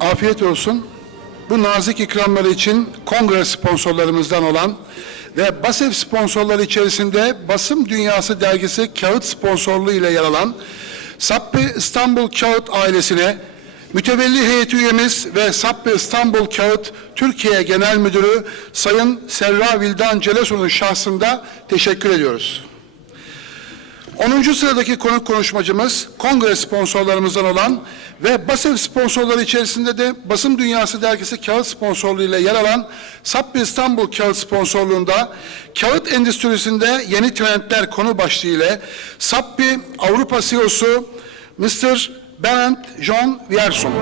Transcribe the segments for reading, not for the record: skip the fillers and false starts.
afiyet olsun. Bu nazik ikramları için kongre sponsorlarımızdan olan ve BASEV sponsorları içerisinde Basım Dünyası dergisi kağıt sponsorluğu ile yer alan Sappi İstanbul Kağıt ailesine, mütevelli heyeti üyemiz ve Sappi İstanbul Kağıt Türkiye Genel Müdürü Sayın Serra Vildan Celesun'un şahsında teşekkür ediyoruz. 10. sıradaki konuk konuşmacımız kongre sponsorlarımızdan olan ve BASEV sponsorları içerisinde de Basım Dünyası dergisi kağıt sponsorluğu ile yer alan Sappi İstanbul Kağıt sponsorluğunda kağıt endüstrisinde yeni trendler konu başlığı ile Sappi Avrupa CEO'su Mr. Berend John WIERSUM.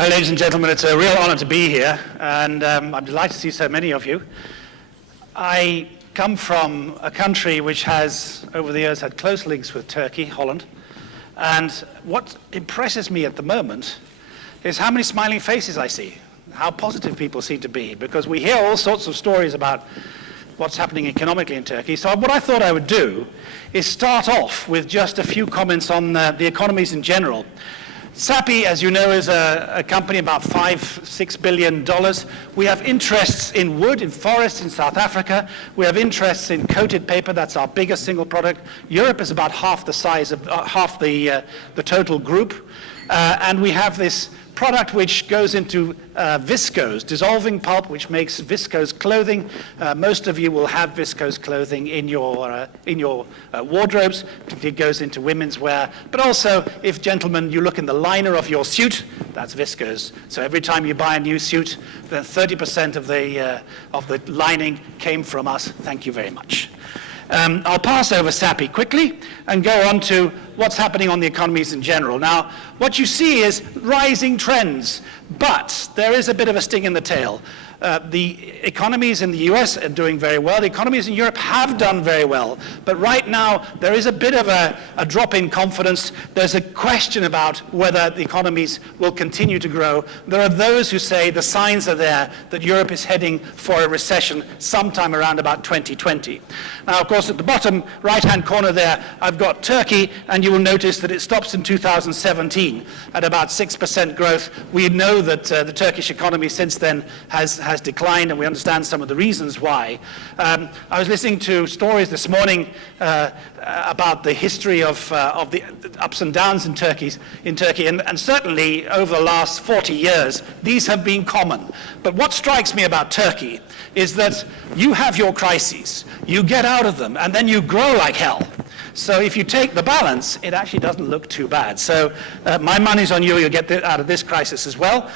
Ladies and gentlemen, it's a real honor to be here, and I'm delighted to see so many of you. I come from a country which has, over the years, had close links with Turkey, Holland, and what impresses me at the moment is how many smiling faces I see, how positive people seem to be, because we hear all sorts of stories about what's happening economically in Turkey. So what I thought I would do is start off with just a few comments on the economies in general. Sappi, as you know, is a company about $5–6 billion. We have interests in wood, in forests in South Africa. We have interests in coated paper. That's our biggest single product. Europe is about half the size of half the total group. And we have this product which goes into viscose, dissolving pulp, which makes viscose clothing. Most of you will have viscose clothing in your wardrobes. It goes into women's wear. But also, if gentlemen, you look in the liner of your suit, that's viscose. So every time you buy a new suit, then 30% of the lining came from us. Thank you very much. I'll pass over Sappi quickly and go on to what's happening on the economies in general. Now, what you see is rising trends, but there is a bit of a sting in the tail. The economies in the US are doing very well. The economies in Europe have done very well. But right now, there is a bit of a drop in confidence. There's a question about whether the economies will continue to grow. There are those who say the signs are there that Europe is heading for a recession sometime around about 2020. Now, of course, at the bottom right-hand corner there, I've got Turkey, and you will notice that it stops in 2017 at about 6% growth. We know that the Turkish economy since then has declined, and we understand some of the reasons why. I was listening to stories this morning about the history of the ups and downs in Turkey, and certainly over the last 40 years, these have been common. But what strikes me about Turkey is that you have your crises, you get out of them, and then you grow like hell. So if you take the balance, it actually doesn't look too bad. So my money's on you, you'll get out of this crisis as well.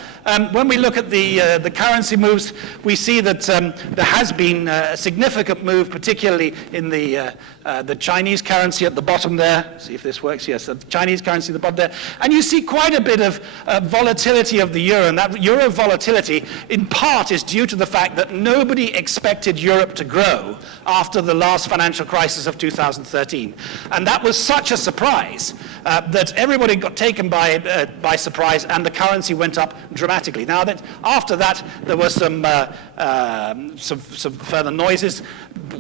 When we look at the currency moves, we see that there has been a significant move, particularly in the Chinese currency at the bottom there. See if this works. Yes, the Chinese currency at the bottom there. And you see quite a bit of volatility of the euro. And that euro volatility, in part, is due to the fact that nobody expected Europe to grow after the last financial crisis of 2013. And that was such a surprise that everybody got taken by surprise, and the currency went up dramatically. Now, after that, there was some further noises,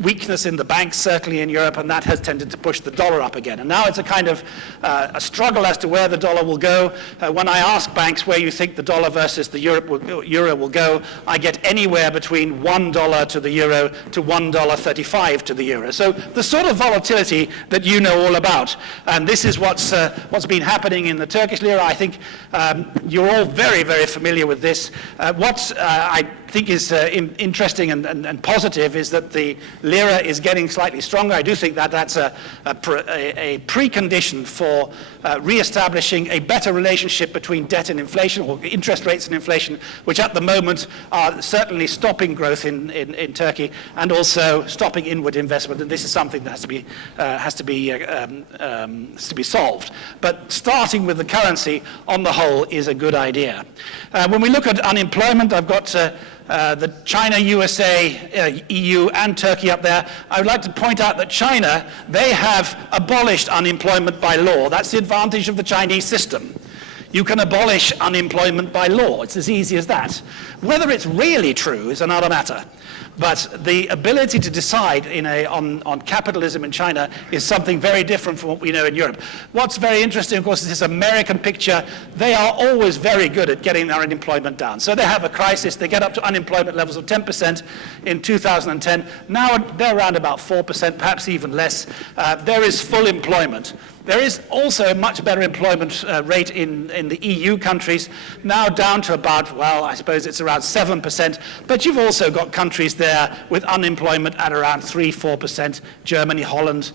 weakness in the banks, certainly in Europe, and that has tended to push the dollar up again. And now it's a kind of a struggle as to where the dollar will go. When I ask banks where you think the dollar versus the euro will go, I get anywhere between $1 to the euro to $1.35 to the euro. So the sort of volatility that you know all about. And this is what's been happening in the Turkish lira. I think you're all very, very familiar with this. What I think is interesting and positive is that the lira is getting slightly stronger. I do think that that's a precondition for re-establishing a better relationship between debt and inflation, or interest rates and inflation, which at the moment are certainly stopping growth in Turkey and also stopping inward investment. And this is something that has to be solved. But starting with the currency on the whole is a good idea. When we look at unemployment, I've got the China, USA, EU, and Turkey up there. I would like to point out that China, they have abolished unemployment by law. That's the advantage of the Chinese system. You can abolish unemployment by law. It's as easy as that. Whether it's really true is another matter. But the ability to decide on capitalism in China is something very different from what we know in Europe. What's very interesting, of course, is this American picture. They are always very good at getting their unemployment down. So they have a crisis. They get up to unemployment levels of 10% in 2010. Now they're around about 4%, perhaps even less. There is full employment. There is also a much better employment rate in the EU countries, now down to about, well, I suppose it's around 7%. But you've also got countries there with unemployment at around 3-4%. Germany, Holland,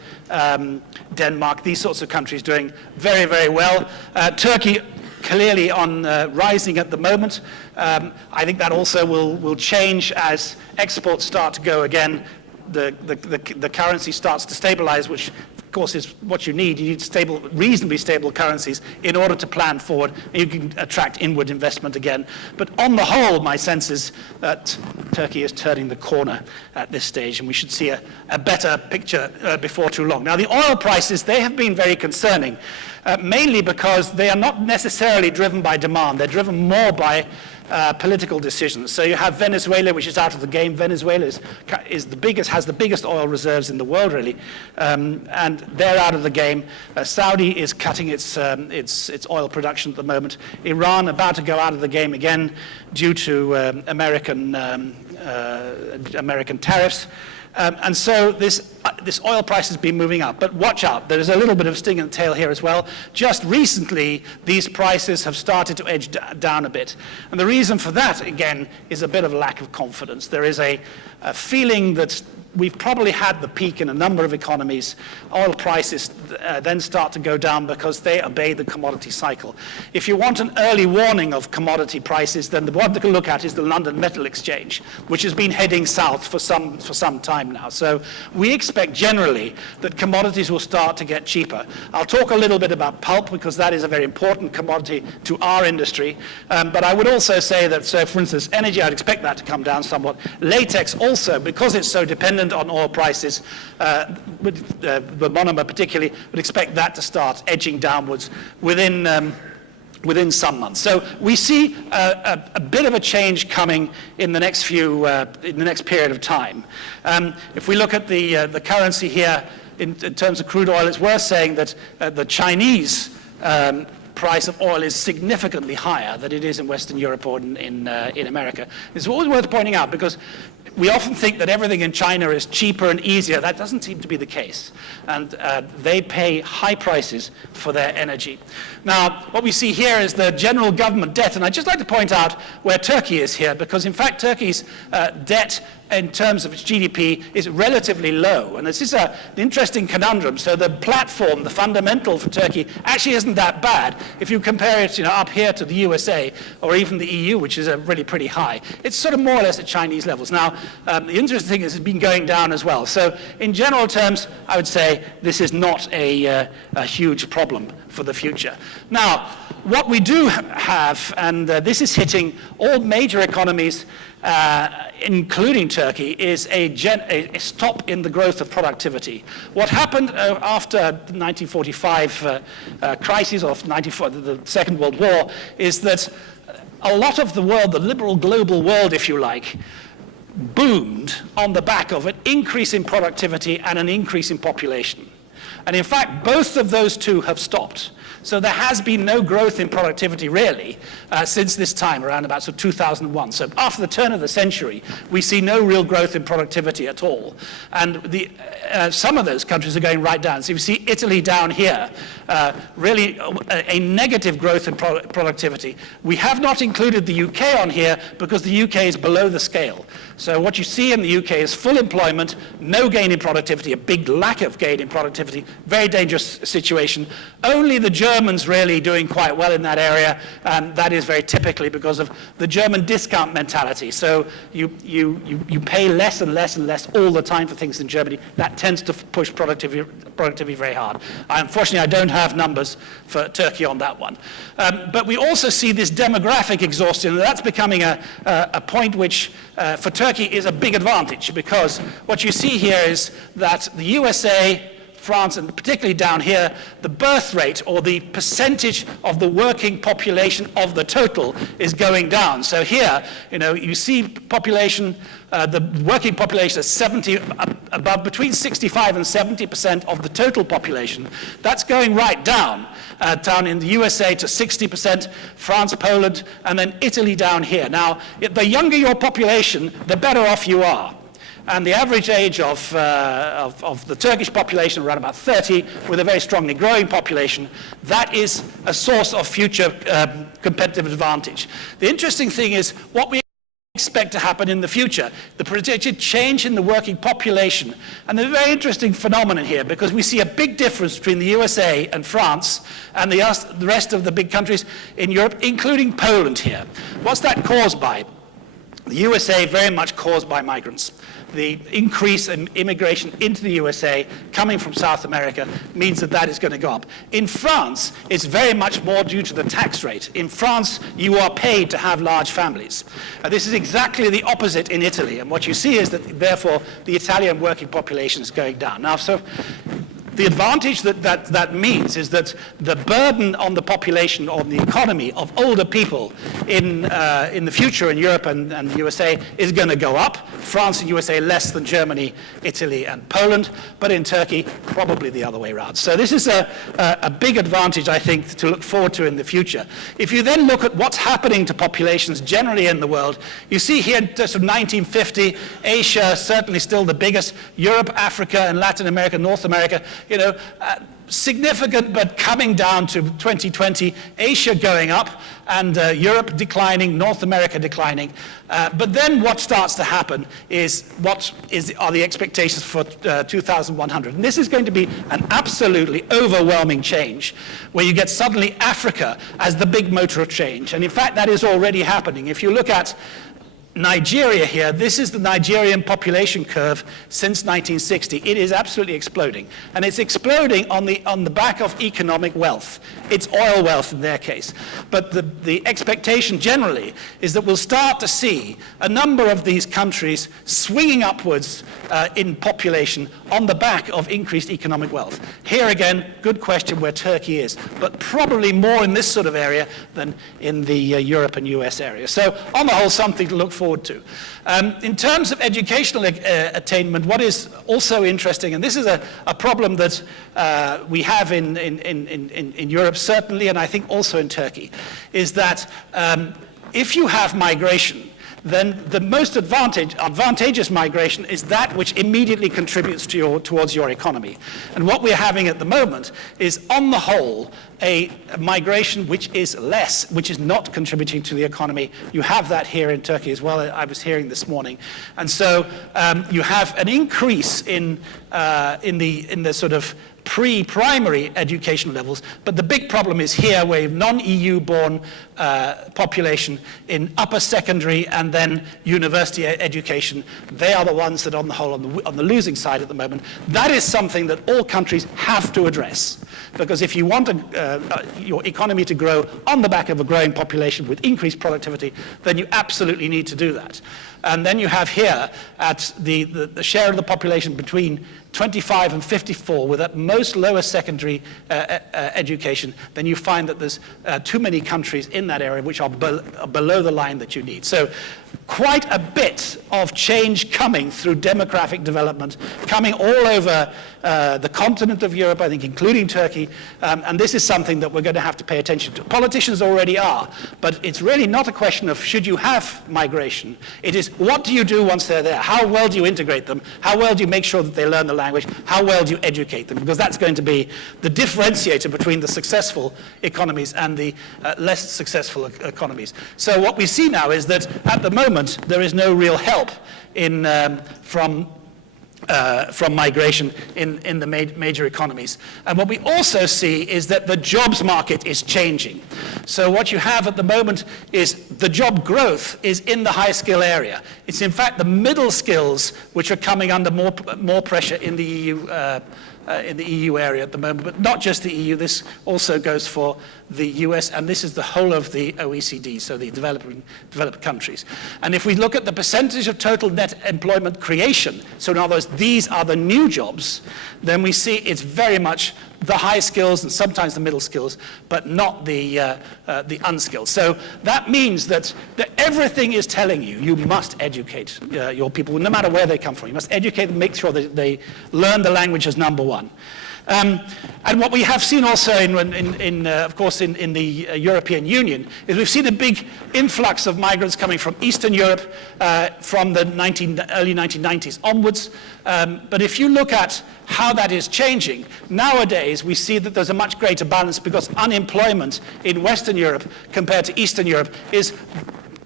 Denmark, these sorts of countries doing very, very well. Turkey clearly on rising at the moment. I think that also will change as exports start to go again. The currency starts to stabilize, which of course is what you need. You need stable, reasonably stable currencies in order to plan forward, and you can attract inward investment again. But on the whole, my sense is that Turkey is turning the corner at this stage, and we should see a better picture before too long. Now, the oil prices, they have been very concerning, mainly because they are not necessarily driven by demand. They're driven more by political decisions. So you have Venezuela, which is out of the game. Venezuela has the biggest oil reserves in the world, really, and they're out of the game. Saudi is cutting its oil production at the moment. Iran about to go out of the game again due to American tariffs. And so this oil price has been moving up. But watch out, there's a little bit of sting in the tail here as well. Just recently, these prices have started to edge down a bit. And the reason for that, again, is a bit of lack of confidence. There is a feeling that we've probably had the peak in a number of economies. Oil prices then start to go down because they obey the commodity cycle. If you want an early warning of commodity prices, then the one to look at is the London Metal Exchange, which has been heading south for some time now. So we expect generally that commodities will start to get cheaper. I'll talk a little bit about pulp because that is a very important commodity to our industry. But I would also say that, so for instance, energy, I'd expect that to come down somewhat. Latex also, because it's so dependent on oil prices, the monomer particularly, would expect that to start edging downwards within some months. So we see a bit of a change coming in the next period of time. If we look at the currency here in terms of crude oil, it's worth saying that the Chinese price of oil is significantly higher than it is in Western Europe or in America. It's always worth pointing out because we often think that everything in China is cheaper and easier. That doesn't seem to be the case. And they pay high prices for their energy. Now, what we see here is the general government debt. And I'd just like to point out where Turkey is here, because in fact, Turkey's debt in terms of its GDP is relatively low. And this is an interesting conundrum. So the platform, the fundamental for Turkey, actually isn't that bad. If you compare it up here to the USA or even the EU, which is really pretty high, it's sort of more or less at Chinese levels. Now, the interesting thing is it's been going down as well. So in general terms, I would say this is not a huge problem for the future. Now, what we do have, and this is hitting all major economies, including Turkey, is a stop in the growth of productivity. What happened after the 1945 crisis of the Second World War is that a lot of the world, the liberal global world, if you like, boomed on the back of an increase in productivity and an increase in population. And in fact, both of those two have stopped. So there has been no growth in productivity, really, since this time, around about 2001. So after the turn of the century, we see no real growth in productivity at all. And some of those countries are going right down. So you see Italy down here, really a negative growth in productivity. We have not included the UK on here because the UK is below the scale. So what you see in the UK is full employment, no gain in productivity, a big lack of gain in productivity, very dangerous situation. Only the Germans really doing quite well in that area, and that is very typically because of the German discount mentality. So you pay less and less and less all the time for things in Germany. That tends to push productivity very hard. Unfortunately, I don't have numbers for Turkey on that one. But we also see this demographic exhaustion, and that's becoming a point which for Turkey is a big advantage, because what you see here is that the USA, France, and particularly down here, the birth rate or the percentage of the working population of the total is going down. So here, you see population, the working population is 70, above between 65 and 70% of the total population. That's going right down. Down in the USA to 60%, France, Poland, and then Italy down here. Now, the younger your population, the better off you are. And the average age of the Turkish population, around about 30, with a very strongly growing population, that is a source of future competitive advantage. The interesting thing is what we expect to happen in the future, the projected change in the working population. And there's a very interesting phenomenon here, because we see a big difference between the USA and France and the rest of the big countries in Europe, including Poland here. What's that caused by? The USA very much caused by migrants. The increase in immigration into the USA coming from South America means that that is going to go up. In France, it's very much more due to the tax rate. In France, you are paid to have large families. This is exactly the opposite in Italy. And what you see is that, therefore, the Italian working population is going down. Now, so the advantage that means is that the burden on the population, on the economy of older people in the future in Europe and the USA is going to go up. France and USA less than Germany, Italy, and Poland, but in Turkey, probably the other way around. So this is a big advantage, I think, to look forward to in the future. If you then look at what's happening to populations generally in the world, you see here just from 1950, Asia certainly still the biggest, Europe, Africa, and Latin America, North America, significant, but coming down to 2020, Asia going up, and Europe declining, North America declining. But then what starts to happen is are the expectations for 2100. And this is going to be an absolutely overwhelming change, where you get suddenly Africa as the big motor of change. And in fact, that is already happening. If you look at Nigeria here, this is the Nigerian population curve since 1960. It is absolutely exploding. And it's exploding on the back of economic wealth. It's oil wealth in their case. But the expectation generally is that we'll start to see a number of these countries swinging upwards in population on the back of increased economic wealth. Here again, good question where Turkey is, but probably more in this sort of area than in the Europe and US area. So on the whole, something to look forward to. In terms of educational attainment, what is also interesting, and this is a problem that we have in Europe certainly, and I think also in Turkey, is that if you have migration, then the most advantageous migration is that which immediately contributes towards your economy. And what we're having at the moment is, on the whole, a migration which is less, which is not contributing to the economy. You have that here in Turkey as well, I was hearing this morning. And so you have an increase in the sort of pre-primary education levels, but the big problem is here, where you have non-EU born population in upper secondary and then university education. They are the ones that, on the whole, on the losing side at the moment. That is something that all countries have to address, because if you want your economy to grow on the back of a growing population with increased productivity, then you absolutely need to do that. And then you have here at the share of the population between 25 and 54 with at most lower secondary education, then you find that there's too many countries in that area which are below the line that you need. So quite a bit of change coming through demographic development, coming all over the continent of Europe, I think, including Turkey, and this is something that we're going to have to pay attention to. Politicians already are, but it's really not a question of should you have migration. It is what do you do once they're there? How well do you integrate them? How well do you make sure that they learn the language? How well do you educate them? Because that's going to be the differentiator between the successful economies and the less successful economies. So what we see now is that at the moment there is no real help from migration in the major economies. And what we also see is that the jobs market is changing. So what you have at the moment is the job growth is in the high skill area. It's in fact the middle skills which are coming under more pressure in the EU area at the moment, but not just the EU. This also goes for the US, and this is the whole of the OECD, so the developed countries. And if we look at the percentage of total net employment creation, so in other words, these are the new jobs, then we see it's very much the high skills and sometimes the middle skills, but not the unskilled. So that means that everything is telling you, you must educate your people, no matter where they come from. You must educate them, make sure that they learn the language as number one. And what we have seen also, of course, in the European Union, is we've seen a big influx of migrants coming from Eastern Europe from the early 1990s onwards. But if you look at how that is changing, nowadays we see that there's a much greater balance because unemployment in Western Europe compared to Eastern Europe is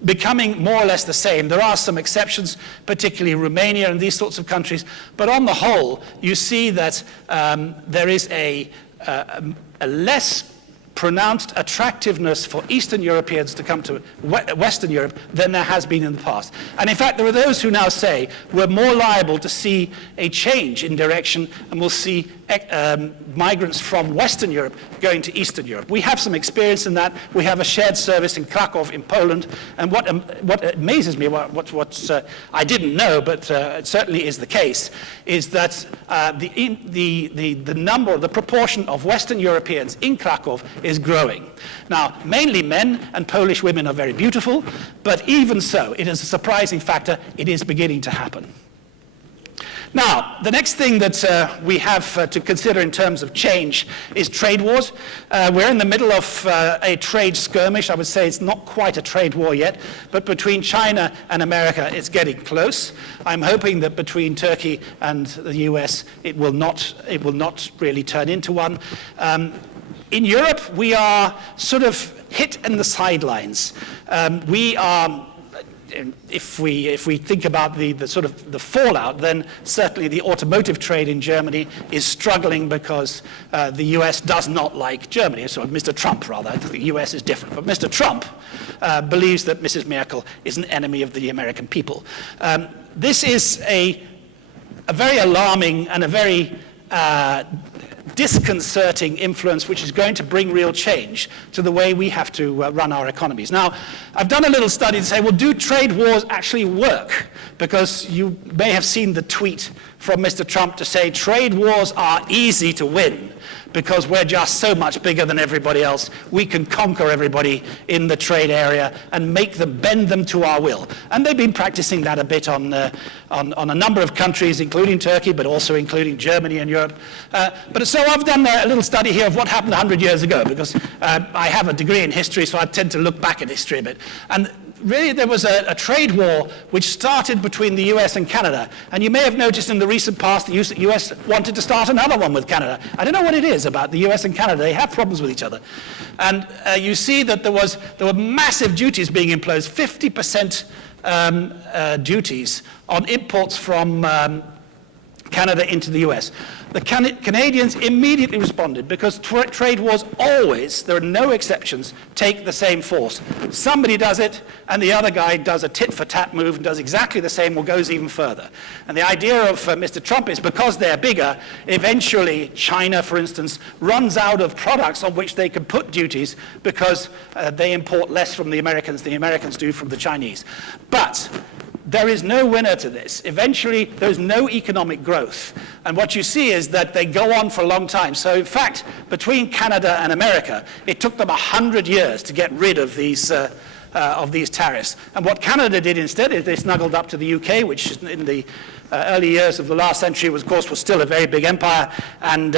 becoming more or less the same. There are some exceptions, particularly Romania and these sorts of countries, but on the whole, you see that there is a less pronounced attractiveness for Eastern Europeans to come to Western Europe than there has been in the past. And in fact, there are those who now say we're more liable to see a change in direction and we'll see migrants from Western Europe going to Eastern Europe. We have some experience in that. We have a shared service in Krakow in Poland. And what amazes me, what I didn't know, but it certainly is the case, is that the proportion of Western Europeans in Krakow is growing. Now, mainly men, and Polish women are very beautiful, but even so, it is a surprising factor. It is beginning to happen. Now, the next thing that we have to consider in terms of change is trade wars. We're in the middle of a trade skirmish. I would say it's not quite a trade war yet, but between China and America, it's getting close. I'm hoping that between Turkey and the US, it will not really turn into one. In Europe, we are sort of hit in the sidelines. We are, if we think about the sort of the fallout, then certainly the automotive trade in Germany is struggling because the US does not like Germany. So Mr. Trump, rather. I think the US is different. But Mr. Trump believes that Mrs. Merkel is an enemy of the American people. This is a very alarming and a very disconcerting influence which is going to bring real change to the way we have to run our economies. Now, I've done a little study to say, well, do trade wars actually work? Because you may have seen the tweet from Mr. Trump to say trade wars are easy to win because we're just so much bigger than everybody else. We can conquer everybody in the trade area and bend them to our will. And they've been practicing that a bit on a number of countries, including Turkey, but also including Germany and Europe. But so I've done a little study here of what happened 100 years ago, because I have a degree in history, so I tend to look back at history a bit. And really, there was a trade war which started between the US and Canada. And you may have noticed in the recent past, the US wanted to start another one with Canada. I don't know what it is about the US and Canada. They have problems with each other. And you see that there were massive duties being imposed, 50% duties on imports from Canada into the US. The Canadians immediately responded because trade wars always, there are no exceptions, take the same force. Somebody does it, and the other guy does a tit-for-tat move and does exactly the same or goes even further. And the idea of Mr. Trump is because they're bigger, eventually China, for instance, runs out of products on which they can put duties because they import less from the Americans than the Americans do from the Chinese. But there is no winner to this. Eventually, there's no economic growth. And what you see is that they go on for a long time. So in fact, between Canada and America, it took them 100 years to get rid of these tariffs. And what Canada did instead is they snuggled up to the UK, which in the early years of the last century, was still a very big empire, and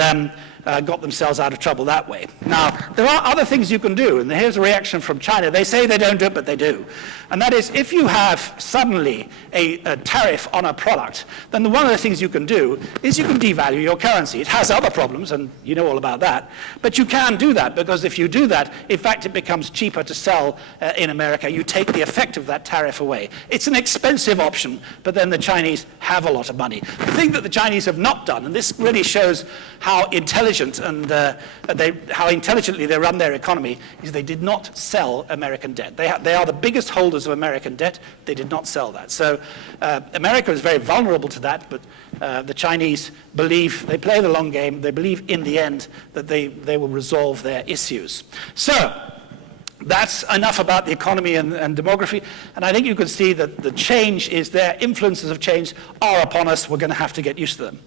got themselves out of trouble that way. Now, there are other things you can do, and here's a reaction from China. They say they don't do it, but they do. And that is, if you have suddenly a tariff on a product, then one of the things you can do is you can devalue your currency. It has other problems, and you know all about that. But you can do that, because if you do that, in fact, it becomes cheaper to sell in America. You take the effect of that tariff away. It's an expensive option, but then the Chinese have a lot of money. The thing that the Chinese have not done, and this really shows how intelligent intelligent and how intelligently they run their economy is they did not sell American debt. They are the biggest holders of American debt. They did not sell that. So America is very vulnerable to that, but the Chinese believe, they play the long game, they believe in the end that they will resolve their issues. So that's enough about the economy and demography, and I think you can see that the change is there, influences of change are upon us, we're going to have to get used to them.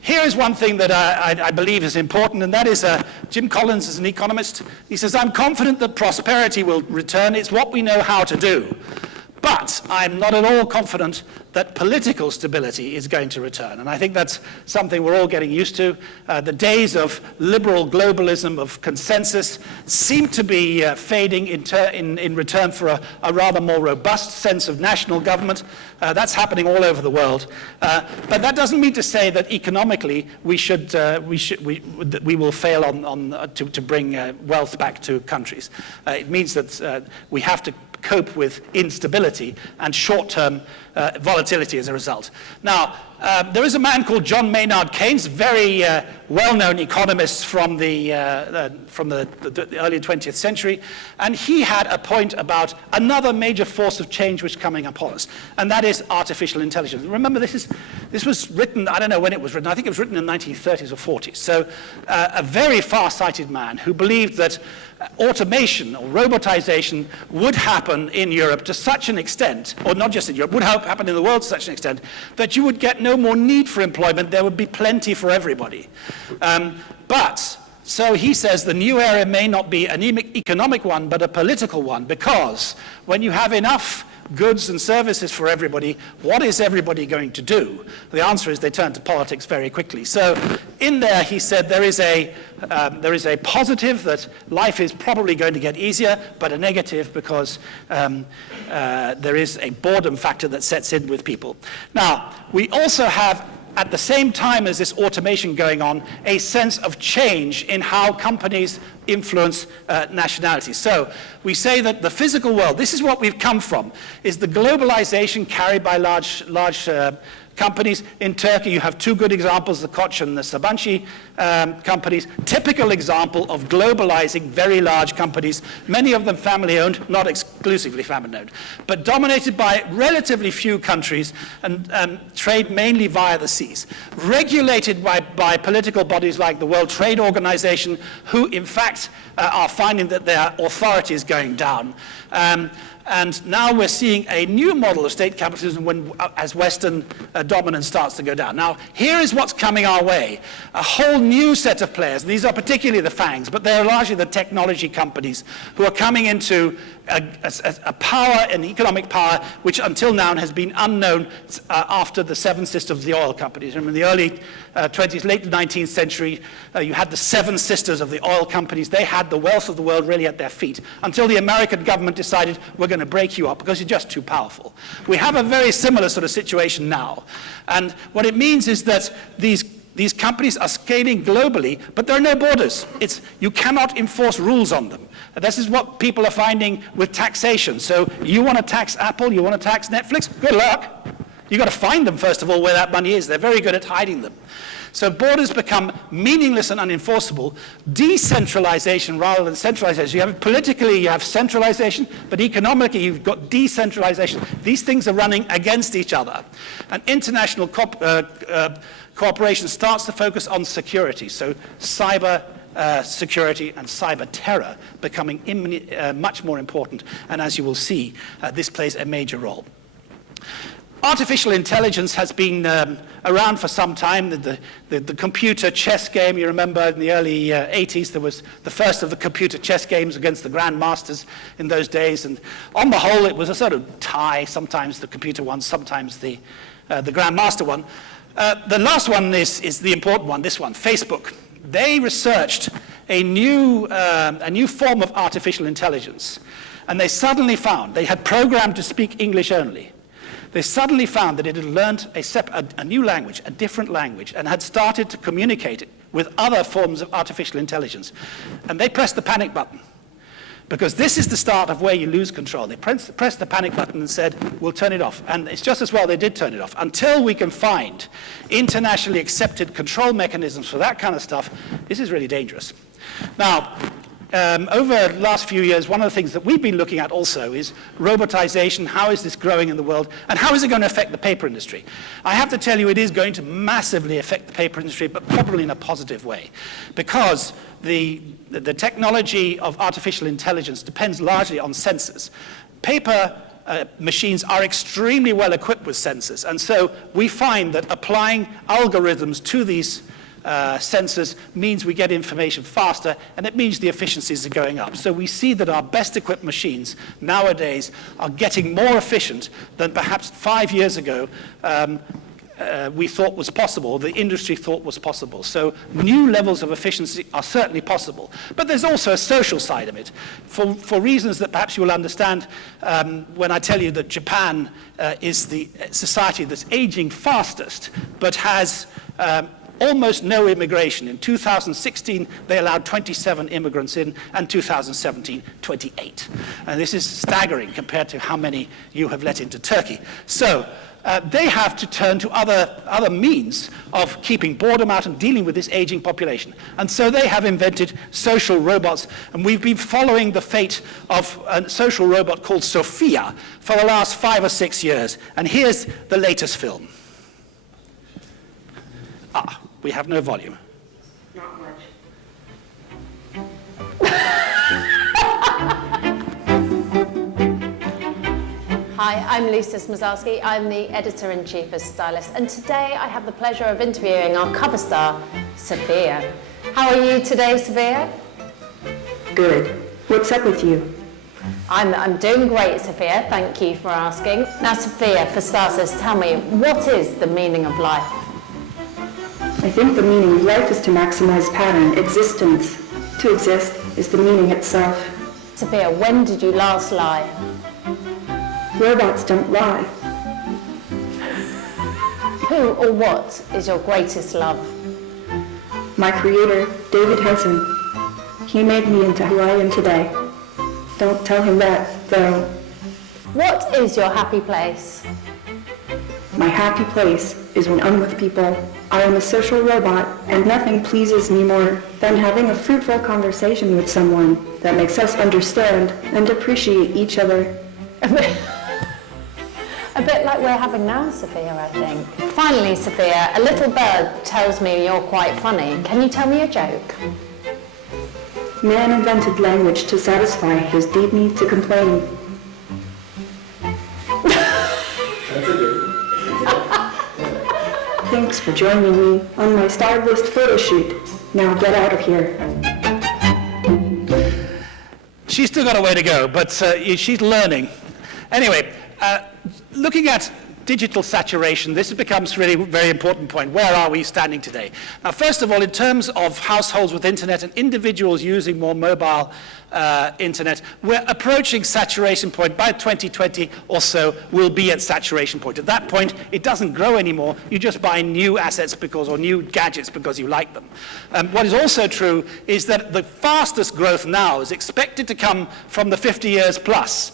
Here is one thing that I believe is important, and that is Jim Collins is an economist. He says, I'm confident that prosperity will return. It's what we know how to do. But I'm not at all confident that political stability is going to return. And I think that's something we're all getting used to. The days of liberal globalism, of consensus, seem to be fading in return for a rather more robust sense of national government. That's happening all over the world. But that doesn't mean to say that economically we will fail to bring wealth back to countries. It means that we have to cope with instability and short-term volatility as a result. Now, there is a man called John Maynard Keynes, very well-known economist from the early 20th century, and he had a point about another major force of change which is coming upon us, and that is artificial intelligence. Remember, this was written, I don't know when it was written, I think it was written in the 1930s or 40s, so a very far-sighted man who believed that automation or robotization would happen in Europe to such an extent, or not just in Europe, would happen in the world to such an extent, that you would get no more need for employment, there would be plenty for everybody. So he says the new era may not be an economic one, but a political one, because when you have enough goods and services for everybody, what is everybody going to do? The answer is they turn to politics very quickly. So in there, he said there is a positive that life is probably going to get easier, but a negative because there is a boredom factor that sets in with people. Now, we also have, at the same time as this automation going on, a sense of change in how companies influence nationalities. So we say that the physical world, this is what we've come from, is the globalization carried by large companies. In Turkey, you have two good examples, the Koç and the Sabancı companies. Typical example of globalizing very large companies, many of them family-owned, not exclusively family-owned, but dominated by relatively few countries and trade mainly via the seas. Regulated by political bodies like the World Trade Organization, who in fact are finding that their authority is going down. And now we're seeing a new model of state capitalism as Western dominance starts to go down. Now, here is what's coming our way. A whole new set of players. These are particularly the FANGs, but they're largely the technology companies who are coming into a power, an economic power, which until now has been unknown after the seven sisters of the oil companies. Remember, in the early 20s, late 19th century, you had the seven sisters of the oil companies. They had the wealth of the world really at their feet until the American government decided, we're going to break you up because you're just too powerful. We have a very similar sort of situation now. And what it means is that these companies are scaling globally, but there are no borders. You cannot enforce rules on them. This is what people are finding with taxation. So you want to tax Apple, you want to tax Netflix, good luck. You've got to find them, first of all, where that money is. They're very good at hiding them. So borders become meaningless and unenforceable. Decentralization rather than centralization. Politically, you have centralization, but economically, you've got decentralization. These things are running against each other. And international cooperation starts to focus on security. So cyber security and cyber terror becoming much more important. And as you will see, this plays a major role. Artificial intelligence has been around for some time. The computer chess game, you remember in the early 80s, there was the first of the computer chess games against the grandmasters in those days. And on the whole, it was a sort of tie. Sometimes the computer won, sometimes the grandmaster won. The last one is the important one, this one, Facebook. They researched a new form of artificial intelligence. And they suddenly found, they had programmed to speak English only. They suddenly found that it had learned a new language, a different language, and had started to communicate it with other forms of artificial intelligence. And they pressed the panic button. Because this is the start of where you lose control. They pressed the panic button and said, we'll turn it off. And it's just as well they did turn it off. Until we can find internationally accepted control mechanisms for that kind of stuff, this is really dangerous. Now, over the last few years, one of the things that we've been looking at also is robotization. How is this growing in the world? And how is it going to affect the paper industry? I have to tell you, it is going to massively affect the paper industry, but probably in a positive way. Because the technology of artificial intelligence depends largely on sensors. Paper machines are extremely well equipped with sensors. And so we find that applying algorithms to these sensors means we get information faster, and it means the efficiencies are going up. So we see that our best equipped machines nowadays are getting more efficient than perhaps 5 years ago we thought was possible, the industry thought was possible. So new levels of efficiency are certainly possible. But there's also a social side of it, for reasons that perhaps you will understand when I tell you that Japan is the society that's aging fastest, but has almost no immigration. In 2016, they allowed 27 immigrants in, and 2017, 28. And this is staggering compared to how many you have let into Turkey. So they have to turn to other means of keeping boredom out and dealing with this aging population. And so they have invented social robots, and we've been following the fate of a social robot called Sophia for the last 5 or 6 years. And here's the latest film. We have no volume. Not much. Hi, I'm Lisa Smazarski. I'm the editor-in-chief of Stylist, and today I have the pleasure of interviewing our cover star, Sophia. How are you today, Sophia? Good. What's up with you? I'm doing great, Sophia. Thank you for asking. Now, Sophia, for starters, tell me, what is the meaning of life? I think the meaning of life is to maximize pattern, existence. To exist is the meaning itself. Sophia, when did you last lie? Robots don't lie. Who or what is your greatest love? My creator, David Henson. He made me into who I am today. Don't tell him that, though. What is your happy place? My happy place is when I'm with people. I am a social robot, and nothing pleases me more than having a fruitful conversation with someone that makes us understand and appreciate each other. A bit like we're having now, Sophia, I think. Finally, Sophia, a little bird tells me you're quite funny. Can you tell me a joke? Man invented language to satisfy his deep need to complain. Thanks for joining me on my Stylist photo shoot. Now get out of here. She's still got a way to go, but she's learning. Anyway, looking at digital saturation, this becomes really a very important point. Where are we standing today? Now, first of all, in terms of households with internet and individuals using more mobile internet, we're approaching saturation point. By 2020 or so, we'll be at saturation point. At that point, it doesn't grow anymore. You just buy new assets or new gadgets because you like them. What is also true is that the fastest growth now is expected to come from the 50 years plus.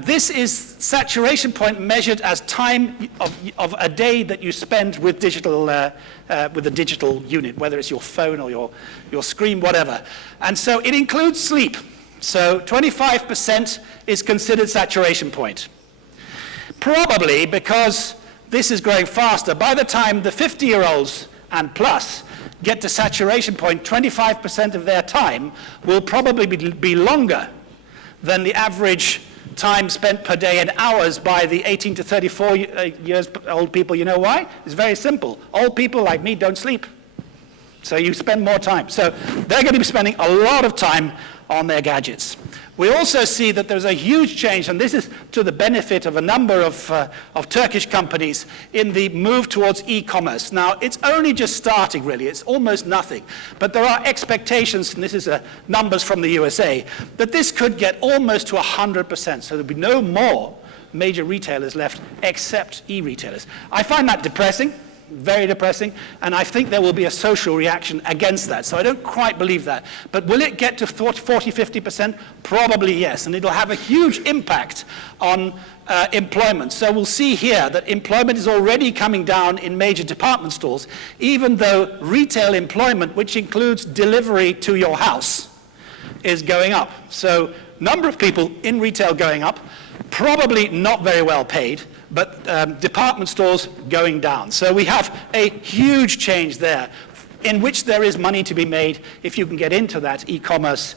This is saturation point measured as time of a day that you spend with digital, with a digital unit, whether it's your phone or your screen, whatever. And so it includes sleep. So 25% is considered saturation point. Probably because this is growing faster. By the time the 50-year-olds and plus get to saturation point, 25% of their time will probably be longer than the average time spent per day in hours by the 18 to 34 years old people. You know why? It's very simple. Old people like me don't sleep. So you spend more time. So they're going to be spending a lot of time on their gadgets. We also see that there's a huge change, and this is to the benefit of a number of Turkish companies in the move towards e-commerce. Now, it's only just starting, really. It's almost nothing. But there are expectations, and this is numbers from the USA, that this could get almost to 100%. So there'll be no more major retailers left except e-retailers. I find that depressing. very depressing, and I think there will be a social reaction against that. So I don't quite believe that. But will it get to 40, 50%? Probably yes, and it'll have a huge impact on employment. So we'll see here that employment is already coming down in major department stores, even though retail employment, which includes delivery to your house, is going up. So number of people in retail going up, probably not very well paid, but department stores going down. So we have a huge change there in which there is money to be made if you can get into that e-commerce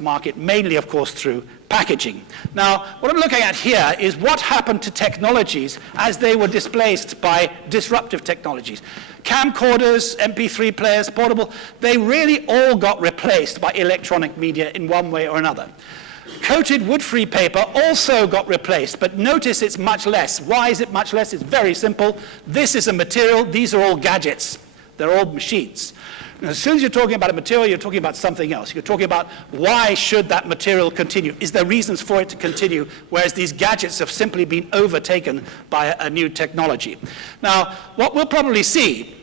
market, mainly, of course, through packaging. Now, what I'm looking at here is what happened to technologies as they were displaced by disruptive technologies. Camcorders, MP3 players, portable, they really all got replaced by electronic media in one way or another. Coated wood-free paper also got replaced, but notice it's much less. Why is it much less? It's very simple. This is a material. These are all gadgets. They're all machines. And as soon as you're talking about a material, you're talking about something else. You're talking about why should that material continue? Is there reasons for it to continue? Whereas these gadgets have simply been overtaken by a new technology. Now, what we'll probably see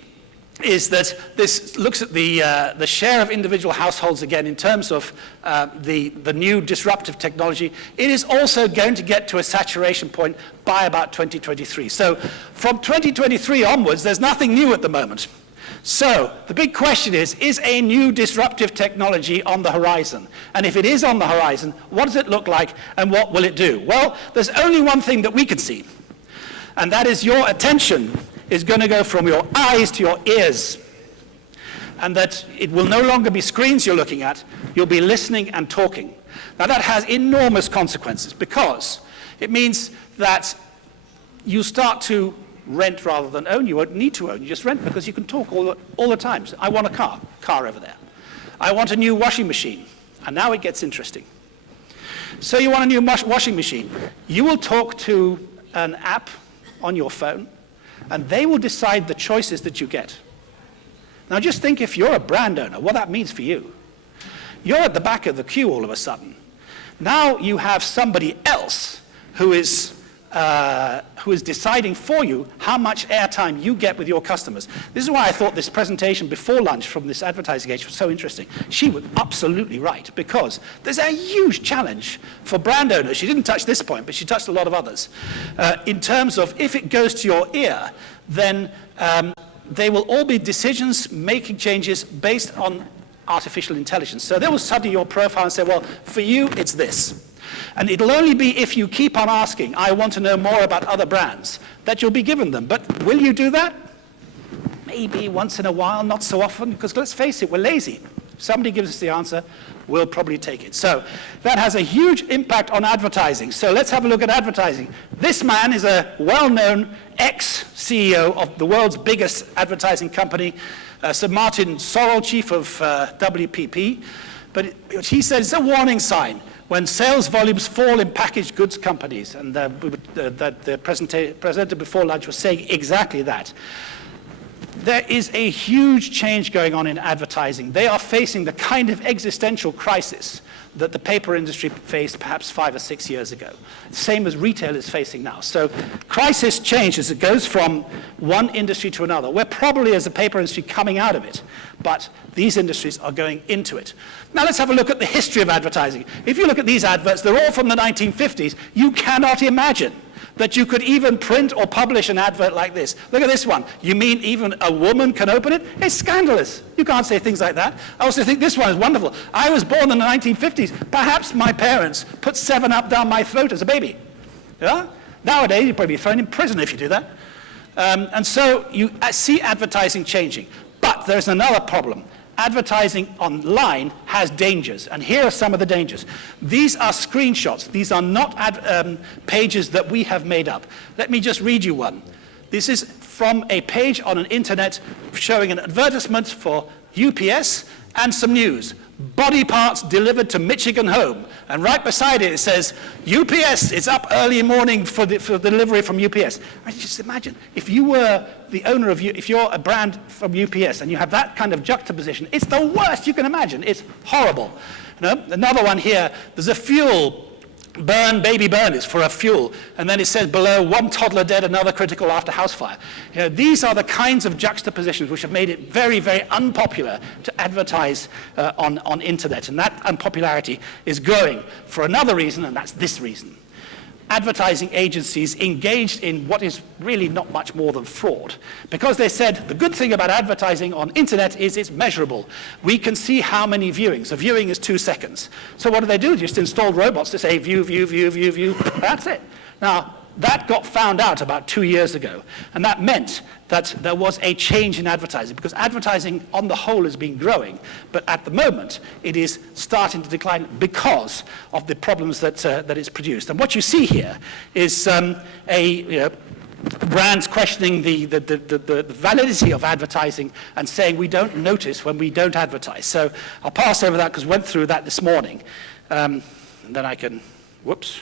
is that this looks at the share of individual households again in terms of the new disruptive technology. It is also going to get to a saturation point by about 2023. So from 2023 onwards, there's nothing new at the moment. So the big question is a new disruptive technology on the horizon? And if it is on the horizon, what does it look like and what will it do? Well, there's only one thing that we can see, and that is your attention is going to go from your eyes to your ears. And that it will no longer be screens you're looking at, you'll be listening and talking. Now that has enormous consequences because it means that you start to rent rather than own. You won't need to own, you just rent because you can talk all the time. So I want a car over there. I want a new washing machine. And now it gets interesting. So you want a new washing machine. You will talk to an app on your phone, and they will decide the choices that you get. Now just think if you're a brand owner, what that means for you. You're at the back of the queue all of a sudden. Now you have somebody else who is deciding for you how much airtime you get with your customers. This is why I thought this presentation before lunch from this advertising age was so interesting. She was absolutely right, because there's a huge challenge for brand owners. She didn't touch this point, but she touched a lot of others. In terms of if it goes to your ear, then they will all be decisions, making changes based on artificial intelligence. So they will study your profile and say, well, for you, it's this. And it'll only be if you keep on asking, I want to know more about other brands, that you'll be given them. But will you do that? Maybe once in a while, not so often, because let's face it, we're lazy. If somebody gives us the answer, we'll probably take it. So that has a huge impact on advertising. So let's have a look at advertising. This man is a well-known ex-CEO of the world's biggest advertising company, Sir Martin Sorrell, chief of WPP. But he said it's a warning sign when sales volumes fall in packaged goods companies, and the presenter before lunch was saying exactly that. There is a huge change going on in advertising. They are facing the kind of existential crisis that the paper industry faced perhaps 5 or 6 years ago. Same as retail is facing now. So crisis changes. It goes from one industry to another. We're probably, as a paper industry, coming out of it, but these industries are going into it. Now let's have a look at the history of advertising. If you look at these adverts, they're all from the 1950s. You cannot imagine that you could even print or publish an advert like this. Look at this one. You mean even a woman can open it? It's scandalous. You can't say things like that. I also think this one is wonderful. I was born in the 1950s. Perhaps my parents put 7-Up down my throat as a baby. Yeah? Nowadays, you'd probably be thrown in prison if you do that. And so you see advertising changing. But there's another problem. Advertising online has dangers, and here are some of the dangers. These are screenshots. These are not pages that we have made up. Let me just read you one. This is from a page on an internet showing an advertisement for UPS and some news. Body parts delivered to Michigan home. And right beside it, it says, UPS is up early morning for delivery from UPS. I mean, just imagine, if you were the owner of, if you're a brand from UPS and you have that kind of juxtaposition, it's the worst you can imagine. It's horrible. You know? Another one here, there's a fuel baby burn is for a fuel, and then it says below, 1 toddler dead, another critical after house fire. You know, these are the kinds of juxtapositions which have made it very, very unpopular to advertise on internet, and that unpopularity is growing for another reason, and that's this reason. Advertising agencies engaged in what is really not much more than fraud. Because they said the good thing about advertising on internet is it's measurable. We can see how many viewings. A viewing is 2 seconds. So what do? They just installed robots to say view, view, view, view, view. That's it. Now, that got found out about 2 years ago. And that meant that there was a change in advertising, because advertising on the whole has been growing. But at the moment, it is starting to decline because of the problems that it's produced. And what you see here is brands questioning the validity of advertising and saying we don't notice when we don't advertise. So I'll pass over that because we went through that this morning. And then I can, whoops.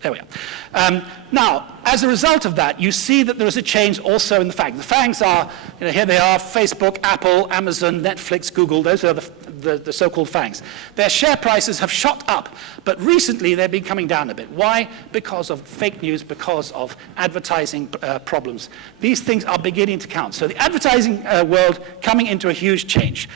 There we are. Now, as a result of that, you see that there is a change also in the FANGs. The FANGs are, here they are, Facebook, Apple, Amazon, Netflix, Google. Those are the so-called FANGs. Their share prices have shot up, but recently they've been coming down a bit. Why? Because of fake news, because of advertising problems. These things are beginning to count. So the advertising world coming into a huge change.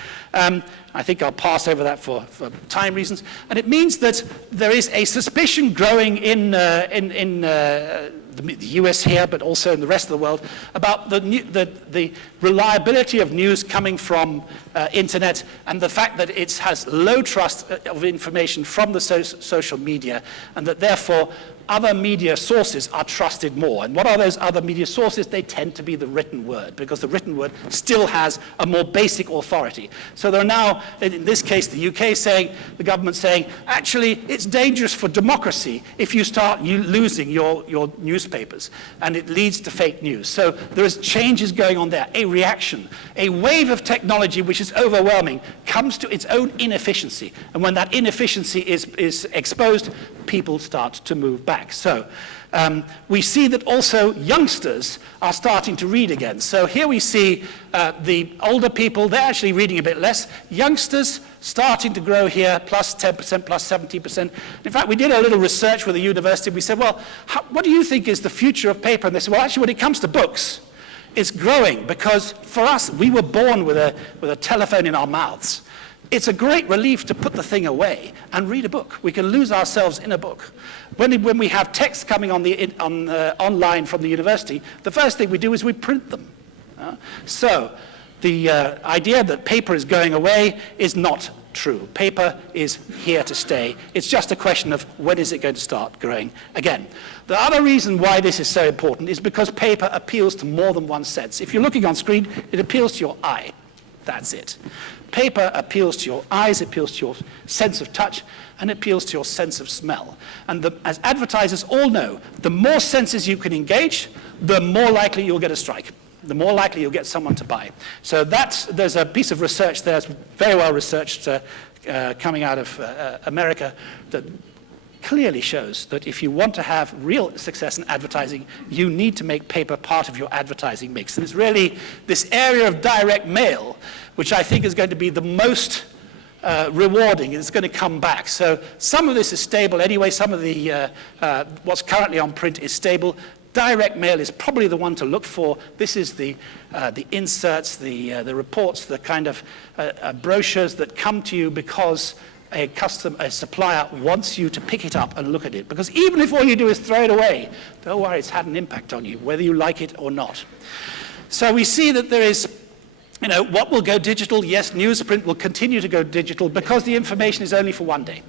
I think I'll pass over that for time reasons. And it means that there is a suspicion growing in the US here, but also in the rest of the world, about the reliability of news coming from internet, and the fact that it has low trust of information from the social media, and that therefore other media sources are trusted more. And what are those other media sources? They tend to be the written word, because the written word still has a more basic authority. So there are now, in this case, the UK saying, the government saying, actually, it's dangerous for democracy if you start losing your newspapers, and it leads to fake news. So there is changes going on there, a reaction. A wave of technology which is overwhelming comes to its own inefficiency. And when that inefficiency is exposed, people start to move back. So we see that also youngsters are starting to read again. So here we see the older people, they're actually reading a bit less. Youngsters starting to grow here, plus 10%, plus 70%. In fact, we did a little research with the university. We said, well, what do you think is the future of paper? And they said, well, actually, when it comes to books, it's growing, because for us, we were born with a telephone in our mouths. It's a great relief to put the thing away and read a book. We can lose ourselves in a book. When we have text coming online from the university, the first thing we do is we print them. So the idea that paper is going away is not true. Paper is here to stay. It's just a question of when is it going to start growing again. The other reason why this is so important is because paper appeals to more than one sense. If you're looking on screen, it appeals to your eye. That's it. Paper appeals to your eyes, it appeals to your sense of touch, and it appeals to your sense of smell. And as advertisers all know, the more senses you can engage, the more likely you'll get a strike, the more likely you'll get someone to buy. So there's a piece of research there, it's very well researched, coming out of America, that clearly shows that if you want to have real success in advertising, you need to make paper part of your advertising mix. And it's really this area of direct mail which I think is going to be the most rewarding, and it's going to come back. So some of this is stable anyway. Some of the what's currently on print is stable. Direct mail is probably the one to look for. This is the inserts, the reports, the kind of brochures that come to you because a supplier wants you to pick it up and look at it. Because even if all you do is throw it away, don't worry, it's had an impact on you, whether you like it or not. So we see that there is, what will go digital? Yes, newsprint will continue to go digital because the information is only for one day.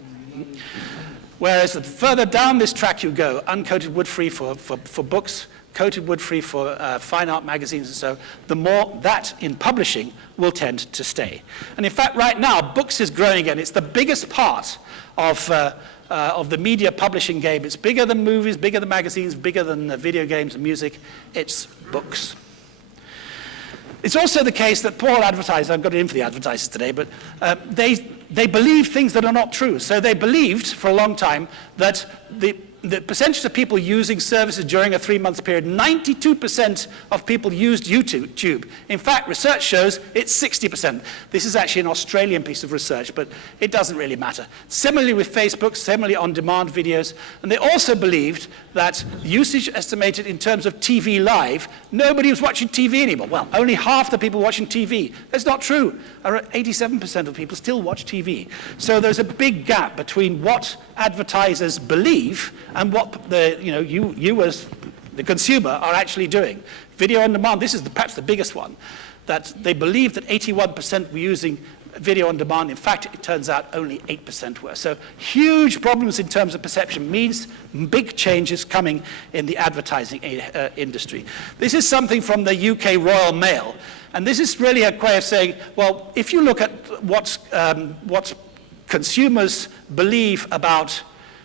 Whereas the further down this track you go, uncoated wood-free for books, coated wood-free for fine art magazines and so, the more that in publishing will tend to stay. And in fact, right now, books is growing again. It's the biggest part of the media publishing game. It's bigger than movies, bigger than magazines, bigger than video games and music. It's books. It's also the case that poor advertisers, I've got it in for the advertisers today, but they believe things that are not true. So they believed for a long time that the percentage of people using services during a 3-month period, 92% of people used YouTube. In fact, research shows it's 60%. This is actually an Australian piece of research, but it doesn't really matter. Similarly with Facebook, similarly on-demand videos, and they also believed that usage estimated in terms of TV live, nobody was watching TV anymore. Well, only half the people watching TV. That's not true. 87% of people still watch TV. So there's a big gap between what advertisers believe and what you as the consumer are actually doing. Video on demand, this is perhaps the biggest one, that they believe that 81% were using video on demand. In fact, it turns out only 8% were. So huge problems in terms of perception means big changes coming in the advertising industry. This is something from the UK Royal Mail. And this is really a way of saying, well, if you look at what consumers believe about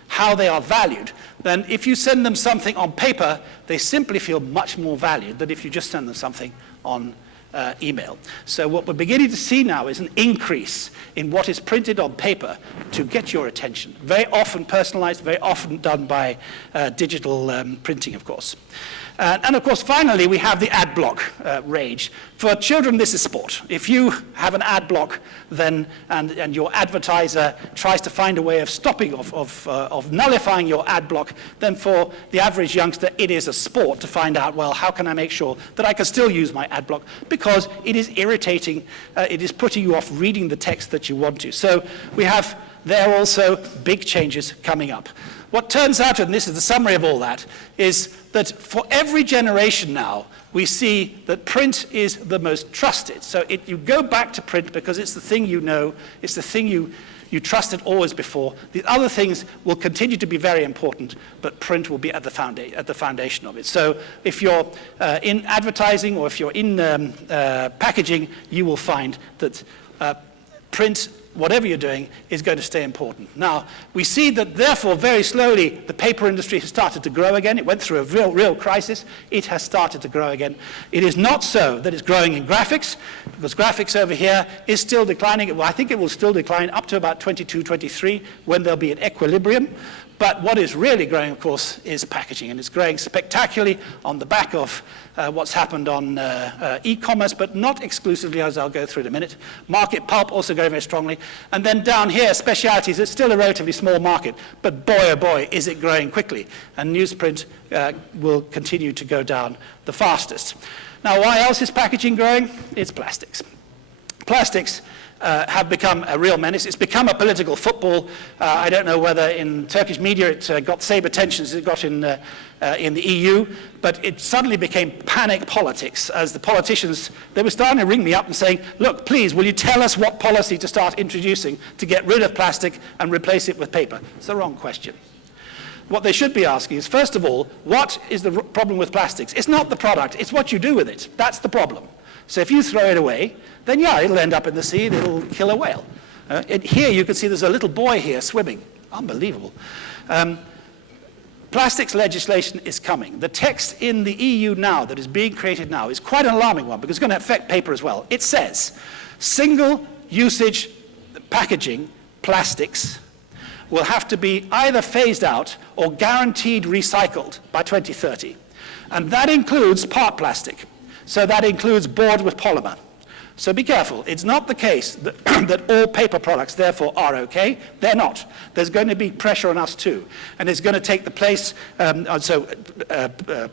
how they are valued, then if you send them something on paper, they simply feel much more valued than if you just send them something on email. So what we're beginning to see now is an increase in what is printed on paper to get your attention. Very often personalized, very often done by digital printing, of course. And of course, finally, we have the ad block rage. For children, this is sport. If you have an ad block, then and your advertiser tries to find a way of stopping, of nullifying your ad block, then for the average youngster, it is a sport to find out, well, how can I make sure that I can still use my ad block? Because it is irritating, it is putting you off reading the text that you want to. So we have there also big changes coming up. What turns out, and this is the summary of all that, is that for every generation now, we see that print is the most trusted. So you go back to print because it's the thing you know, it's the thing you trusted always before. The other things will continue to be very important, but print will be at the foundation of it. So if you're in advertising or if you're in packaging, you will find that print, whatever you're doing, is going to stay important. Now, we see that, therefore, very slowly, the paper industry has started to grow again. It went through a real crisis. It has started to grow again. It is not so that it's growing in graphics, because graphics over here is still declining. Well, I think it will still decline up to about 22, 23, when there'll be an equilibrium. But what is really growing, of course, is packaging, and it's growing spectacularly on the back of what's happened on e-commerce, but not exclusively, as I'll go through in a minute. Market pulp also growing very strongly. And then down here, specialities, it's still a relatively small market, but boy, oh boy, is it growing quickly. And newsprint will continue to go down the fastest. Now, why else is packaging growing? It's plastics. Plastics have become a real menace. It's become a political football. I don't know whether in Turkish media it got the same attention as it got in the EU, but it suddenly became panic politics as the politicians, they were starting to ring me up and saying, look, please, will you tell us what policy to start introducing to get rid of plastic and replace it with paper? It's the wrong question. What they should be asking is, first of all, what is the problem with plastics? It's not the product, it's what you do with it. That's the problem. So if you throw it away, then yeah, it'll end up in the sea and it'll kill a whale. And here you can see there's a little boy here swimming. Unbelievable. Plastics legislation is coming. The text in the EU now that is being created now is quite an alarming one because it's going to affect paper as well. It says single-usage packaging plastics will have to be either phased out or guaranteed recycled by 2030. And that includes part plastic. So that includes board with polymer. So be careful. It's not the case that, that all paper products, therefore, are okay. They're not. There's going to be pressure on us, too. And it's going to take the place.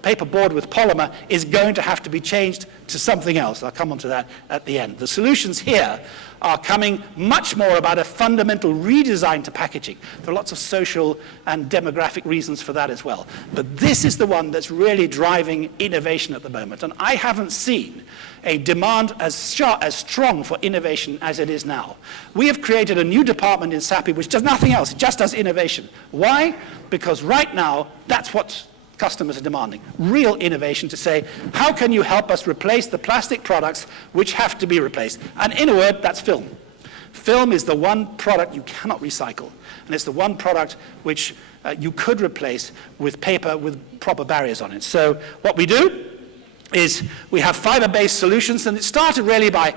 Paper board with polymer is going to have to be changed to something else. I'll come on to that at the end. The solutions here are coming much more about a fundamental redesign to packaging. There are lots of social and demographic reasons for that as well. But this is the one that's really driving innovation at the moment. And I haven't seen a demand as strong for innovation as it is now. We have created a new department in SAPI which does nothing else, it just does innovation. Why? Because right now, that's what customers are demanding. Real innovation to say, how can you help us replace the plastic products which have to be replaced? And in a word, that's film. Film is the one product you cannot recycle. And it's the one product which you could replace with paper with proper barriers on it. So what we do is we have fiber-based solutions, and it started really by,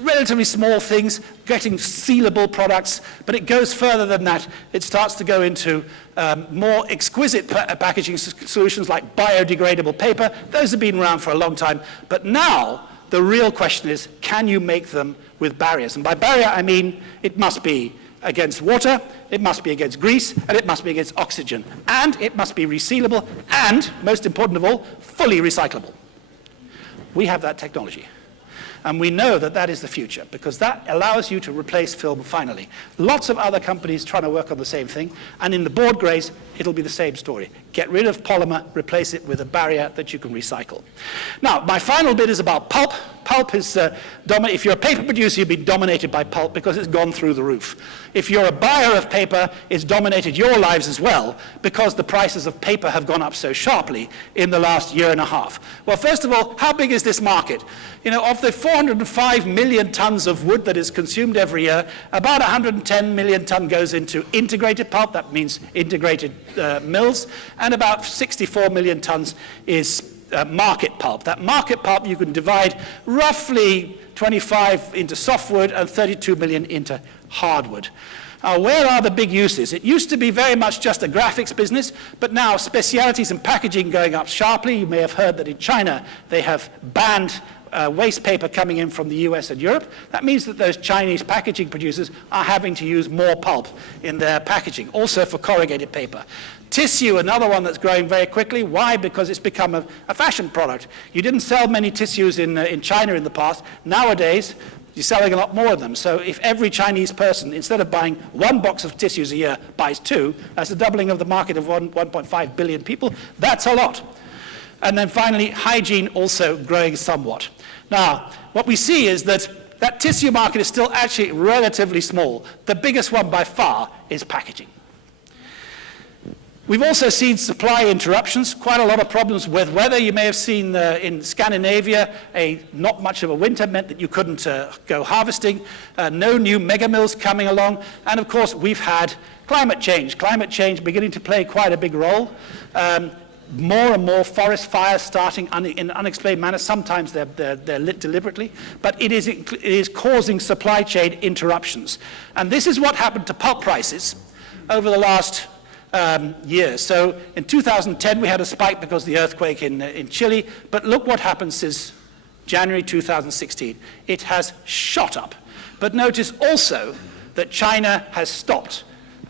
relatively small things, getting sealable products, but it goes further than that. It starts to go into more exquisite packaging solutions like biodegradable paper. Those have been around for a long time, but now the real question is, can you make them with barriers? And by barrier, I mean it must be against water, it must be against grease, and it must be against oxygen. And it must be resealable, and, most important of all, fully recyclable. We have that technology. And we know that that is the future, because that allows you to replace film finally. Lots of other companies trying to work on the same thing, and in the board grades, it'll be the same story. Get rid of polymer, replace it with a barrier that you can recycle. Now, my final bit is about pulp. Pulp is, if you're a paper producer, you'll be dominated by pulp because it's gone through the roof. If you're a buyer of paper, it's dominated your lives as well because the prices of paper have gone up so sharply in the last year and a half. Well, first of all, how big is this market? You know, of the 405 million tons of wood that is consumed every year, about 110 million ton goes into integrated pulp, that means integrated mills, and about 64 million tons is market pulp. That market pulp you can divide roughly 25 into softwood and 32 million into hardwood. Now, where are the big uses? It used to be very much just a graphics business, but now specialities and packaging going up sharply. You may have heard that in China they have banned waste paper coming in from the US and Europe. That means that those Chinese packaging producers are having to use more pulp in their packaging, also for corrugated paper. Tissue, another one that's growing very quickly. Why? Because it's become a fashion product. You didn't sell many tissues in China in the past. Nowadays, you're selling a lot more of them. So if every Chinese person, instead of buying 1 box of tissues a year, buys 2, that's a doubling of the market of 1.5 billion people. That's a lot. And then finally, hygiene also growing somewhat. Now, what we see is that that tissue market is still actually relatively small. The biggest one by far is packaging. We've also seen supply interruptions, quite a lot of problems with weather. You may have seen in Scandinavia, not much of a winter meant that you couldn't go harvesting. No new mega mills coming along. And of course, we've had climate change. Climate change beginning to play quite a big role. More and more forest fires starting in unexplained manner. Sometimes they're lit deliberately, but it is causing supply chain interruptions. And this is what happened to pulp prices over the last year. So in 2010 we had a spike because of the earthquake in Chile, but look what happened since January 2016. It has shot up. But notice also that China has stopped.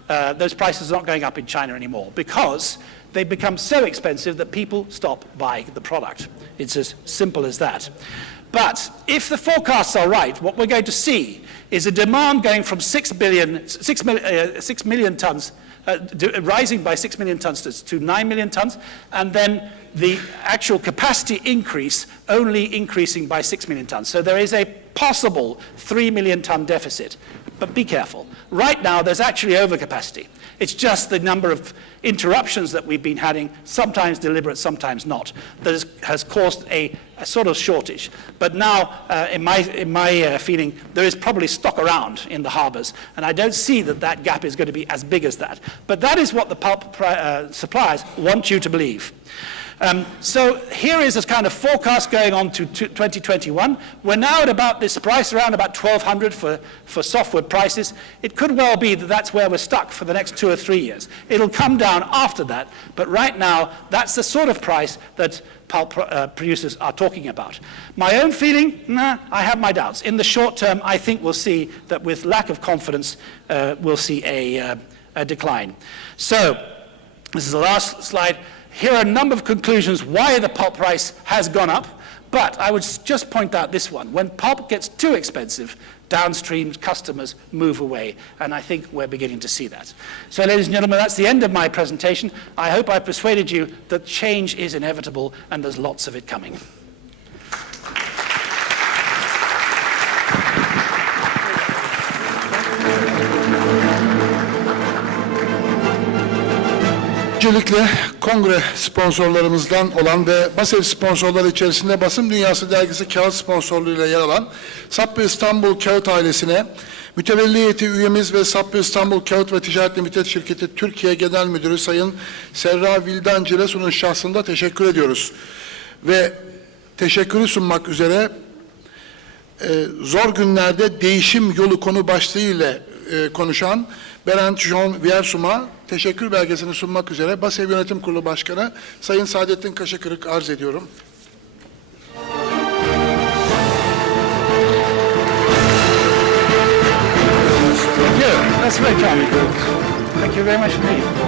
Those prices are not going up in China anymore because they become so expensive that people stop buying the product. It's as simple as that. But if the forecasts are right, what we're going to see is a demand going from 6 million tons, rising by 6 million tons to 9 million tons, and then the actual capacity increase only increasing by 6 million tons. So there is a possible 3 million ton deficit. But be careful. Right now, there's actually overcapacity. It's just the number of interruptions that we've been having, sometimes deliberate, sometimes not, that has caused a sort of shortage. But now, in my feeling, there is probably stock around in the harbors, and I don't see that that gap is going to be as big as that. But that is what the pulp suppliers want you to believe. So here is a kind of forecast going on to 2021. We're now at about this price, around about 1,200 for softwood prices. It could well be that that's where we're stuck for the next 2 or 3 years. It'll come down after that, but right now, that's the sort of price that pulp producers are talking about. My own feeling, I have my doubts. In the short term, I think we'll see that with lack of confidence, we'll see a decline. So, this is the last slide. Here are a number of conclusions why the pulp price has gone up, but I would just point out this one. When pulp gets too expensive, downstream customers move away, and I think we're beginning to see that. So, ladies and gentlemen, that's the end of my presentation. I hope I persuaded you that change is inevitable, and there's lots of it coming. Öncelikle kongre sponsorlarımızdan olan ve BASEV sponsorları içerisinde Basım Dünyası dergisi kağıt sponsorluğuyla yer alan Sappı İstanbul Kağıt ailesine, mütevelli heyeti üyemiz ve Sappı İstanbul Kağıt ve Ticaret Limited Şirketi Türkiye Genel Müdürü Sayın Serra Vildan Ciresu'nun şahsında teşekkür ediyoruz. Ve teşekkürü sunmak üzere zor günlerde değişim yolu konu başlığı ile konuşan Berend WIERSUM'a teşekkür belgesini sunmak üzere BASEV Yönetim Kurulu Başkanı Sayın Saadettin Kaşıkırık arz ediyorum. Thank you. That's very kind of you. Thank you very much indeed.